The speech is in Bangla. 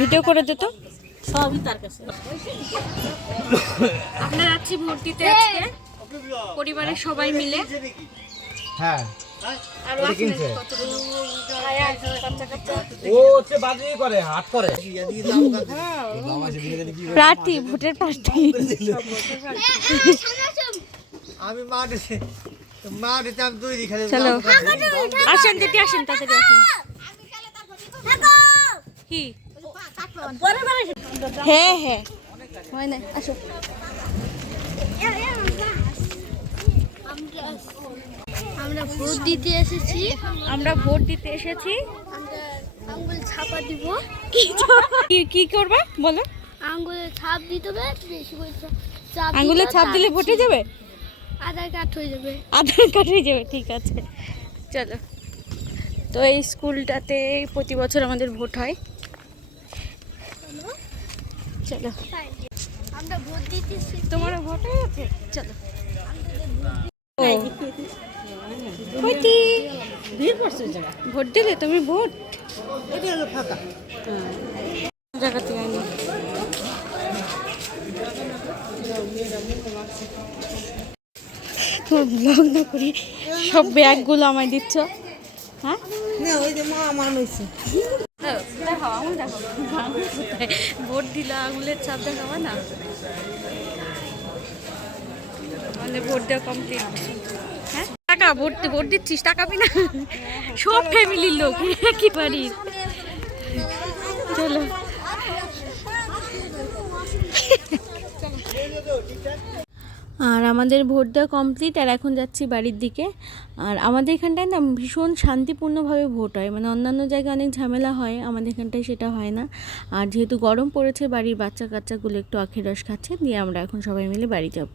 ভিডিও করে দে তো। সবই তার কাছে। আমরা যাচ্ছি ভোট দিতে আজকে। পরিবারের সবাই মিলে। হ্যাঁ। আছে, প্রার্থী ভোটের প্রার্থী। আমি মাঠে মাঠে আমি তৈরি খেলে চলো। আসেন দিদি আসেন তাড়াতাড়ি আসেন। কি? হ্যাঁ হ্যাঁ। হয় না আসো। আমরা ভোট দিতে এসেছি। আমরা ভোট দিতে এসেছি। আমরা আঙ্গুল ছাপা দিব। কি কি করবা? বলো। আঙ্গুলে ছাপ দিতে হবে বেশি করে চাপ আঙ্গুলে ছাপ দিলে ভোটে যাবে? আধার কার্ড হয়ে যাবে। আধার কার্ড হয়ে যাবে ঠিক আছে। চলো। তো এই স্কুলটাতে প্রতি বছর আমাদের ভোট হয়। চলো। আমরা ভোট এসেছি ভোট হয়ে চলো। ভোট দিলে তুমি ভোট? ফাঁকা। জায়গা থেকে আনি ব্লগ না করি সব ব্যাগগুলো আমায় দিচ্ছ। হ্যাঁ? না ওই যে মা মান হয়েছে ভোট দিলে আঙুলের ছাপ দেখাবা না? মানে ভোট দেওয়া কমপ্লিট হ্যাঁ? টাকা, ভোট ভোট দিচ্ছিস? টাকা বিনা সব ফ্যামিলির লোক কি বাড়ির চলো। আর আমাদের ভোট দেওয়া কমপ্লিট আর এখন যাচ্ছি বাড়ির দিকে। আর আমাদের এখানটায় না ভীষণ শান্তিপূর্ণভাবে ভোট হয়। মানে অন্যান্য জায়গায় অনেক ঝামেলা হয়, আমাদের এখানটায় সেটা হয় না। আর যেহেতু গরম পড়েছে, বাড়ির বাচ্চা কাচ্চাগুলো একটু আখের রস খাচ্ছে, দিয়ে আমরা এখন সবাই মিলে বাড়ি যাব।